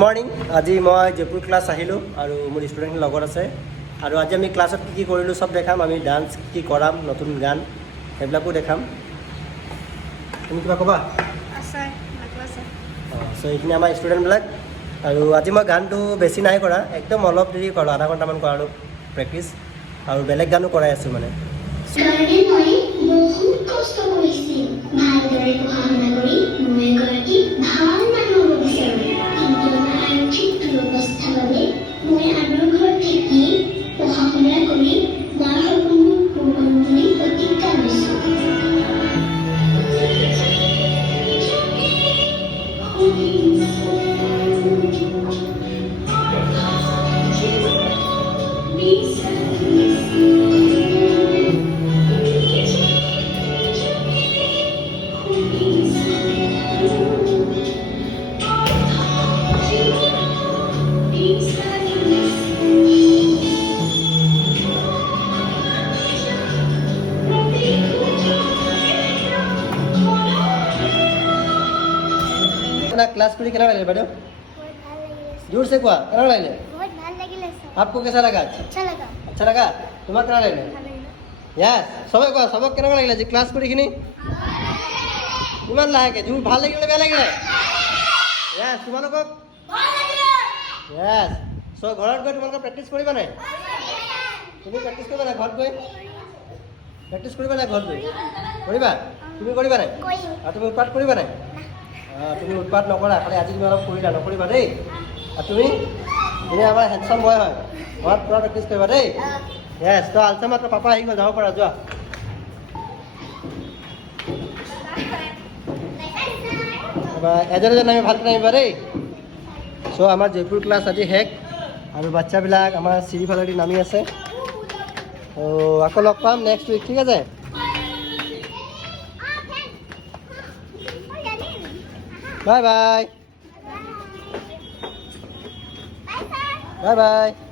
Morning. আজি মই Jaipur class আহিলোঁ আৰু মোৰ ষ্টুডেণ্টখিনি লগত আছে আৰু আজি আমি ক্লাছত কি কৰিলোঁ চব দেখাম। আমি ডান্স কি কৰাম, নতুন গান সেইবিলাকো দেখাম। তুমি কিবা ক'বা? চ' এইখিনি আমাৰ ষ্টুডেণ্টবিলাক। আৰু আজি মই গানটো বেছি নাই কৰা, একদম অলপ দেৰি কৰোঁ, আধা ঘণ্টামান কৰালোঁ প্ৰেক্টিছ। আৰু বেলেগ গানো কৰাই আছোঁ মানে। क्लास करी केना लगे मैडम? जोर से क्या केना लगे? बहुत ভাল লাগিলে सर। आपको कैसा लगा? अच्छा लगा। अच्छा लगा? तुम्हारा केना लगे? यस सबक क्या सबक केना लगे जी क्लास करी किनी? इमान लागे जोर ভাল লাগিলে বেয়া লাগিলে? यस তোমালোকক ভাল লাগিলে। यस সো ঘৰত গৈ তোমালোকে প্ৰেক্টিছ কৰিবা নাই? তুমি প্ৰেক্টিছ কৰিবা নাই ঘৰত গৈ? প্ৰেক্টিছ কৰিবা নাই ঘৰত গৈ? কৰিবা? তুমি কৰিবা নাই? আৰু তুমি উৎপাত কৰিবা নাই? তুমি উৎপাত নকৰা, খালি আজি তুমি অলপ কৰিলা, নকৰিবা দেই। আৰু তুমি আমাৰ হেণ্ডচাম বয় হয়, ঘৰত পুৰা প্ৰেক্টিছ কৰিবা দেই। য়েছ তো আলচামাত পাপা আহি গ'ল, যাব পাৰা যোৱা। এজন এজন আমি ভালকৈ নামিবা দেই। চ' আমাৰ জয়পুৰ ক্লাছ আজি শেষ আৰু বাচ্চাবিলাক আমাৰ চিৰিফালেদি নামি আছে। ত' আকৌ লগ পাম নেক্সট উইক, ঠিক আছে? Bye bye. Bye bye.